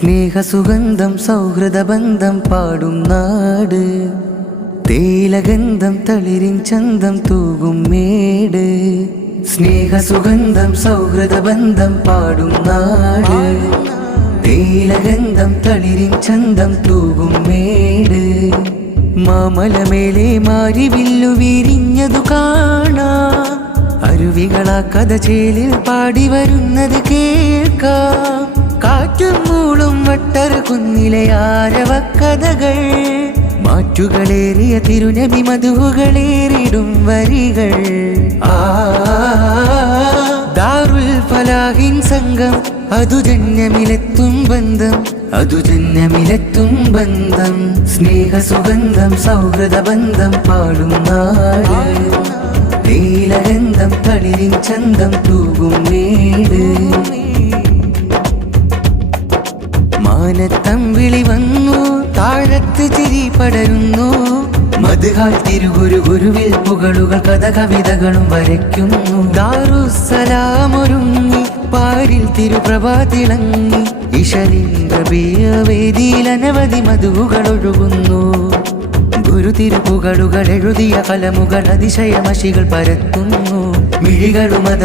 സ്നേഹസുഗന്ധം സൗഹൃദ ബന്ധം പാടും നാട്. തേയിലഗന്ധം തളിരിൻ ചന്തം തൂകും മേട്. സ്നേഹസുഗന്ധം സൗഹൃദ ബന്ധം പാടും നാട്. തേയിലഗന്ധം തളിരിൻ ചന്തം തൂകും മേട്. മാമലമേലെ മാരി വില്ലു വിരിഞ്ഞതു കാണാം. അരുവികളാ കഥ ചേലിൽ പാടി വരുന്നത് കേൾക്കാം. കാറ്റും മൂളും വട്ടർ കുന്നിലെ ആരവ കഥകൾ. മാറ്റുകളേറിയ തിരുനബി മധുകളേറിടും വരികൾ. ദാറുൽ ഫലാഹിൻ സംഘം അതു ജന്യമിലെത്തും ബന്ധം അതു ജന്യമിലെത്തും ബന്ധം സ്നേഹസുഗന്ധം സൗഹൃദ ബന്ധം പാടും നാട്. നീലഗന്ധം തളിരിൻ ചന്തം തൂകും വീട് മാനത്തമ്പിളി വന്നു താഴത്ത് തിരി പടരുന്നു. മധുകാൽ തിരുഗുരു ഗുരുവിൽ പുകളുകൾ കഥ കവിതകളും വരയ്ക്കുന്നു. ദാറുസലാമൊരുങ്ങി പാരിൽ തിരുപ്രഭ തിളങ്ങി. വേദിയിൽ അനവധി മധുകൾ ഒഴുകുന്നു ഗുരു തിരുപ്പുകളുകൾ എഴുതിയ കലമുകൾ അതിശയമശികൾ പരത്തുന്നു. മിഴികളുമത